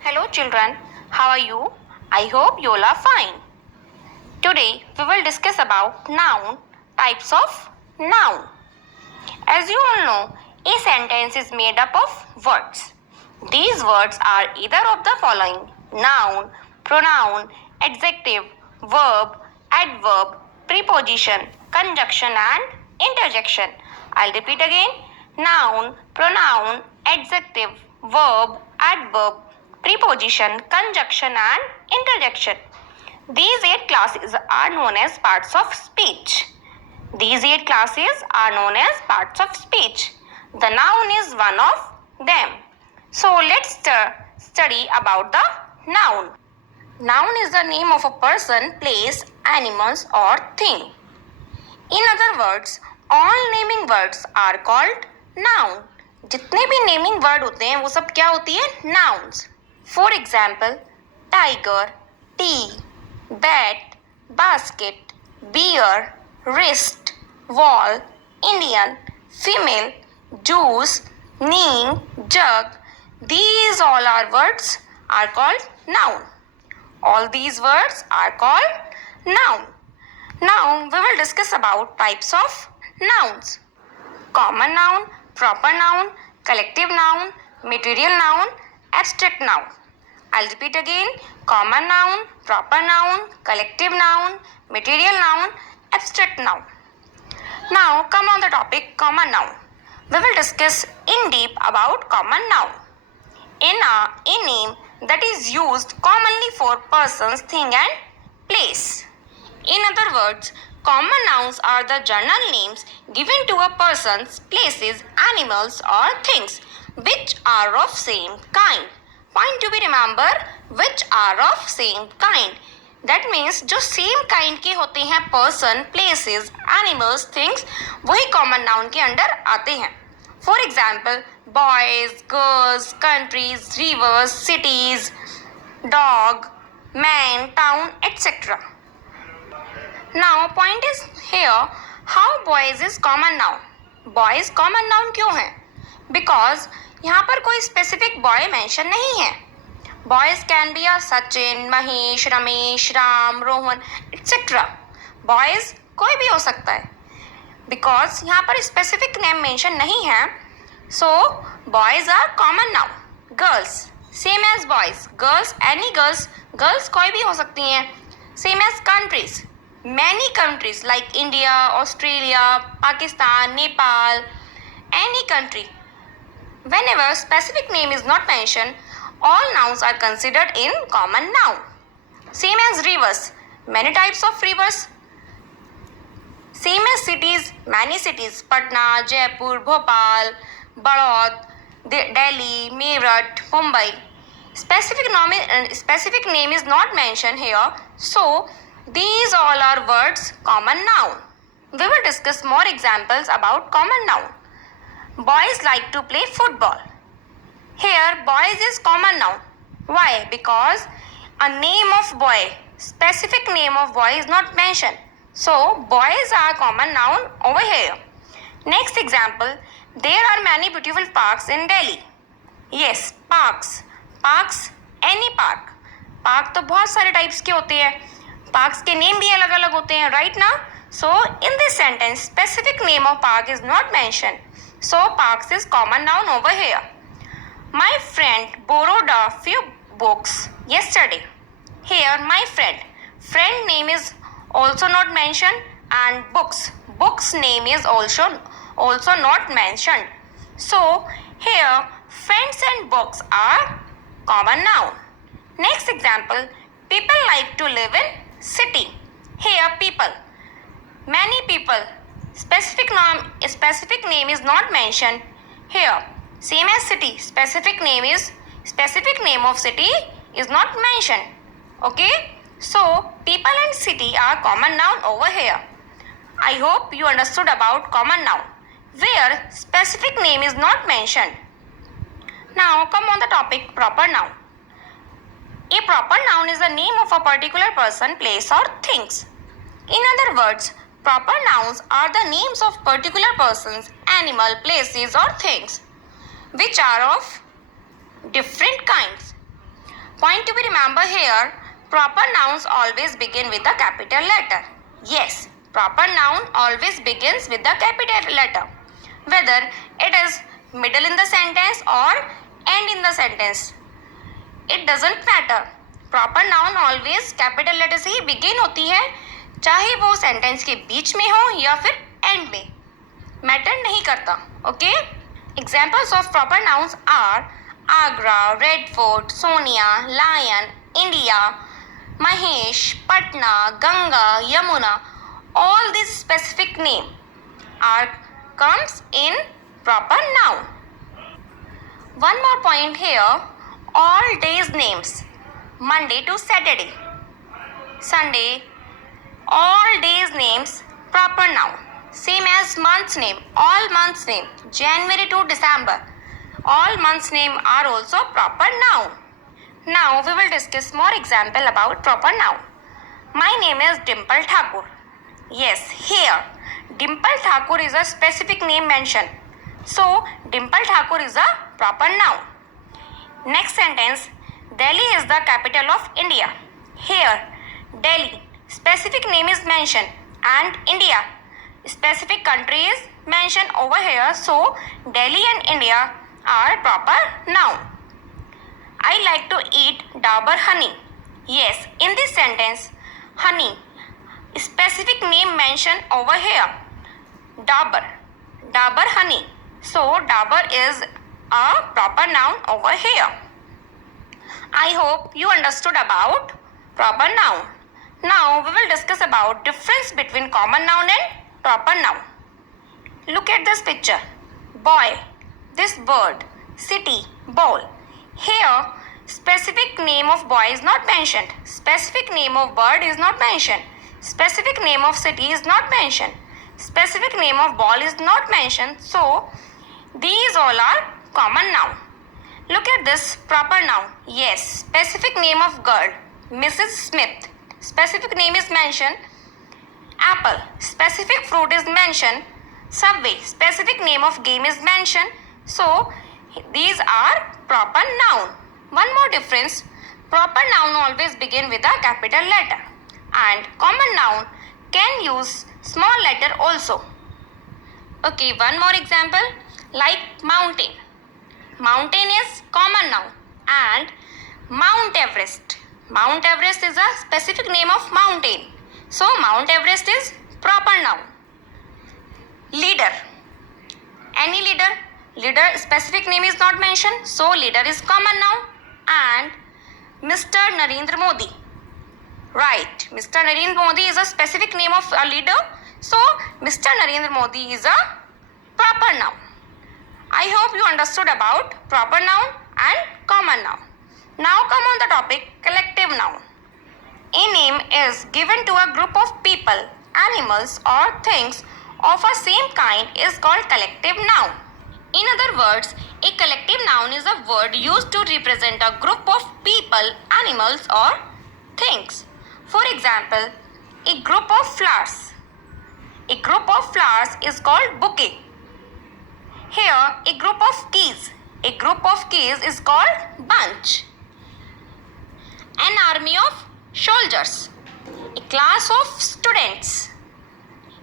Hello children, how are you? I hope you all are fine. Today we will discuss about noun, types of noun. As you all know, a sentence is made up of words. These words are either of the following: noun, pronoun, adjective, verb, adverb, preposition, conjunction and interjection. I'll repeat again: noun, pronoun, adjective, verb, adverb, preposition, conjunction and interjection. These 8 classes are known as parts of speech. These 8 classes are known as parts of speech. The noun is one of them. So let's study about the noun. Noun is the name of a person, place, animals or thing. In other words, all naming words are called noun. जितने भी naming word होते हैं वो सब क्या होती है? Nouns. For example, tiger, tea, bat, basket, beer, wrist, wall, Indian, female, juice, neem, jug. These all are words are called noun. All these words are called noun. Now we will discuss about types of nouns. Common noun, proper noun, collective noun, material noun, abstract noun. I'll repeat again: common noun, proper noun, collective noun, material noun, abstract noun. Now come on the topic common noun. We will discuss in deep about common noun. A name that is used commonly for persons, thing and place. In other words, common nouns are the general names given to a persons, places, animals or things which are of same kind. Point to be remember, which are of same kind. That means जो same kind के होते हैं person, places, animals, things, वही common noun के under आते हैं. For example, boys, girls, countries, reverse, cities, dog, man, town, etc. Now point is here, how boys is common noun. Boys common noun क्यों है? Because यहाँ पर कोई specific boy mention नहीं है. Boys can be a Sachin, Mahesh, Ramesh, Ram, Rohan, etc. Boys कोई भी हो सकता है. Because यहाँ पर specific name mention नहीं है, so boys are common noun. Girls same as boys. Girls any girls. Girls कोई भी हो सकती हैं. Same as countries. Many countries like India, Australia, Pakistan, Nepal, any country. Whenever specific name is not mentioned, all nouns are considered in common noun. Same as rivers. Many types of rivers. Same as cities. Many cities. Patna, Jaipur, Bhopal, Badod, Delhi, Meerut, Mumbai. Specific name is not mentioned here. So, these all are words common noun. We will discuss more examples about common noun. Boys like to play football. Here boys is common noun. Why? Because a name of boy, specific name of boy is not mentioned. So boys are common noun over here. Next example, there are many beautiful parks in Delhi. Yes, parks. Parks, any park. Park तो बहुत सारे types के होते हैं. Parks के name भी अलग अलग होते हैं, right now? So in this sentence, specific name of park is not mentioned. So parks is common noun over here. My friend borrowed a few books yesterday. Here my friend name is also not mentioned, and books name is also not mentioned. So here friends and books are common noun. Next example, people like to live in city. Here people, many people, specific name is not mentioned here. Same as city, specific name of city is not mentioned. Okay, so people and city are common noun over here. I hope you understood about common noun where specific name is not mentioned. Now come on the topic proper noun. A proper noun is the name of a particular person, place or things. In other words, proper nouns are the names of particular persons, animal, places or things which are of different kinds. Point to be remembered here, proper nouns always begin with a capital letter. Yes, proper noun always begins with the capital letter. Whether it is middle in the sentence or end in the sentence, it doesn't matter. Proper noun always capital letter से ही begin होती है, चाहे वो sentence के बीच में हो या फिर एंड में, मैटर नहीं करता. Okay, examples of proper nouns are Agra, Red Fort, Sonia, lion, India, Mahesh, Patna, Ganga, Yamuna. All these specific name are comes in proper noun. One more point here, all days names, Monday to Saturday, Sunday, all days names proper noun. Same as months name, all months name, January to December, all months name are also proper noun. Now we will discuss more example about proper noun. My name is Dimple Thakur. Yes, here Dimple Thakur is a specific name mentioned, so Dimple Thakur is a proper noun. Next sentence, Delhi is the capital of India. Here, Delhi, specific name is mentioned, and India, specific country is mentioned over here. So, Delhi and India are proper noun. I like to eat Dabur honey. Yes, in this sentence, honey, specific name mentioned over here. Dabur, Dabur honey. So, Dabur is a proper noun over here. I hope you understood about proper noun. Now we will discuss about difference between common noun and proper noun. Look at this picture. Boy, this bird, city, ball. Here, specific name of boy is not mentioned. Specific name of bird is not mentioned. Specific name of city is not mentioned. Specific name of ball is not mentioned. So, these all are common noun. Look at this proper noun. Yes, specific name of girl, Mrs. Smith. Specific name is mentioned. Apple, specific fruit is mentioned. Subway, specific name of game is mentioned. So, these are proper noun. One more difference, proper noun always begin with a capital letter, and common noun can use small letter also. Okay, one more example, like mountain. Mountain is common noun, and Mount Everest. Mount Everest is a specific name of mountain. So Mount Everest is proper noun. Leader. Any leader. Leader specific name is not mentioned. So leader is common noun. And Mr. Narendra Modi. Right. Mr. Narendra Modi is a specific name of a leader. So Mr. Narendra Modi is a proper noun. I hope you understood about proper noun and common noun. Now come on the topic collective noun. A name is given to a group of people, animals or things of a same kind is called collective noun. In other words, a collective noun is a word used to represent a group of people, animals or things. For example, a group of flowers. A group of flowers is called bouquet. Here, a group of keys. A group of keys is called bunch. An army of soldiers. A class of students.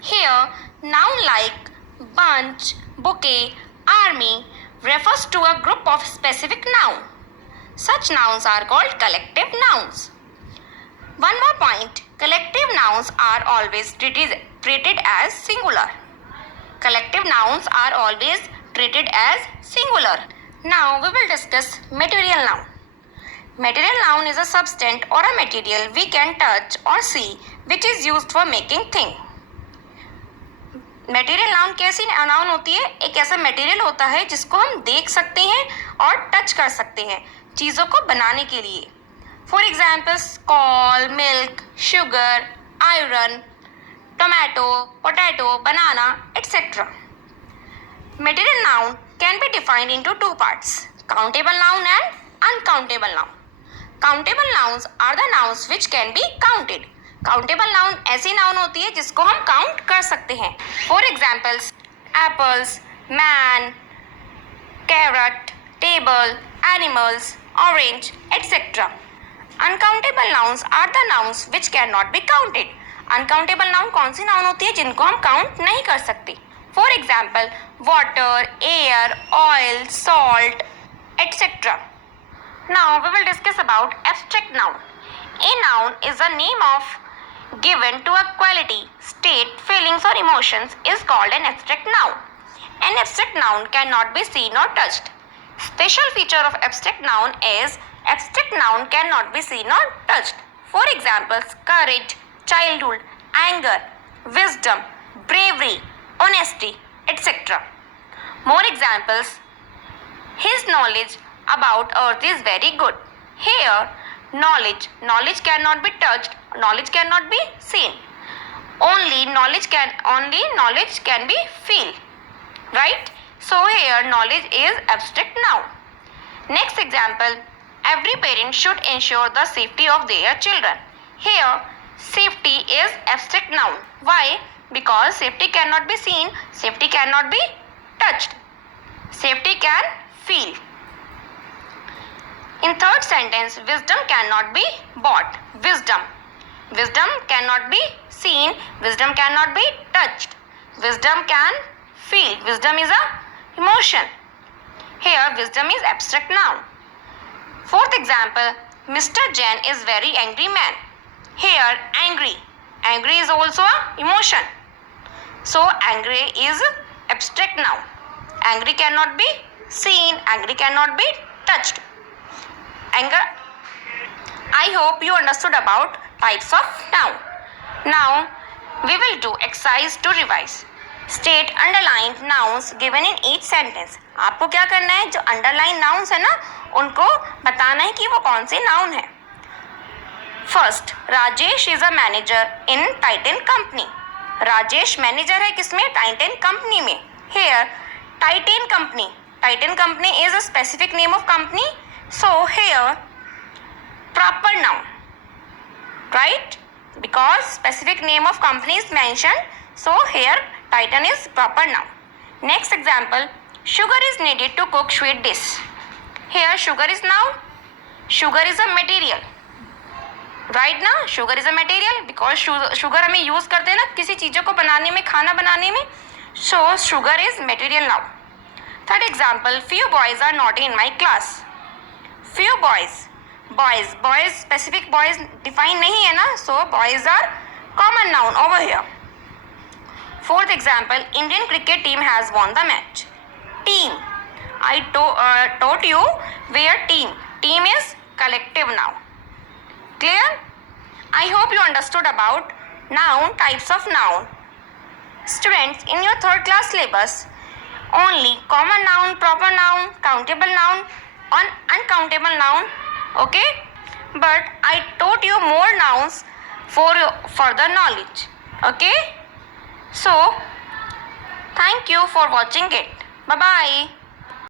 Here, noun like bunch, bouquet, army refers to a group of specific noun. Such nouns are called collective nouns. One more point, collective nouns are always treated as singular. Collective nouns are always treated as singular. Now we will discuss material noun. Material noun is a substance or a material we can touch or see which is used for making thing. Material noun कैसी noun होती है? एक ऐसा material होता है जिसको हम देख सकते हैं और टच कर सकते हैं चीज़ों को बनाने के लिए. For example call, milk, sugar, iron, tomato, potato, banana, etc. Material noun can be defined into two parts, countable noun and uncountable noun. Countable nouns are the nouns which can be counted. Countable noun ऐसी noun होती है जिसको हम count कर सकते हैं. For examples apples, man, carrot, table, animals, orange, etc. Uncountable nouns are the nouns which cannot be counted. Uncountable noun कौन सी noun होती है जिनको हम count नहीं कर सकते? For example, water, air, oil, salt, etc. Now we will discuss about abstract noun. A noun is a name of given to a quality, state, feelings or emotions is called an abstract noun. An abstract noun cannot be seen or touched. Special feature of abstract noun is abstract noun cannot be seen or touched. For examples, courage, childhood, anger, wisdom, bravery, honesty, etc. More examples. His knowledge about earth is very good. Here, knowledge cannot be touched, knowledge cannot be seen. Only knowledge can be feel. Right? So here knowledge is abstract noun. Next example, every parent should ensure the safety of their children. Here, safety is abstract noun. Why? Because safety cannot be seen, safety cannot be touched. Safety can feel. In third sentence, wisdom cannot be bought. Wisdom cannot be seen, wisdom cannot be touched. Wisdom can feel. Wisdom is a emotion. Here, wisdom is abstract noun. Fourth example, Mr. Jain is very angry man. Here, angry. Angry is also a emotion. So, angry is abstract noun. Angry cannot be seen, angry cannot be touched. Anger. I hope you understood about types of noun. Now, we will do exercise to revise. State underlined nouns given in each sentence. आपको क्या करना है, जो underline nouns है ना, उनको बताना है कि वो कौन से noun है. First, Rajesh is a manager in Titan Company. Rajesh manager है किसमें? टाइटन कंपनी में. Here, Titan Company. Titan Company is a specific name of company. So here, proper noun. Right? Because specific name of company is mentioned. So here, Titan is proper noun. Next example, sugar is needed to cook sweet dish. Here, sugar is noun. Sugar is a material. Right ना, sugar is a material because sugar हमें use करते हैं ना किसी चीज़ों को बनाने में, खाना बनाने में. So sugar is material now. Third example, few boys are not in my class. Few boys specific boys define नहीं है ना, so boys are common noun over here. Fourth example, Indian cricket team has won the match. Team, I टोट you where team is collective noun. Clear? I hope you understood about noun, types of noun. Students, in your third class syllabus, only common noun, proper noun, countable noun, uncountable noun, okay? But I taught you more nouns for further knowledge, okay? So, thank you for watching it. Bye-bye.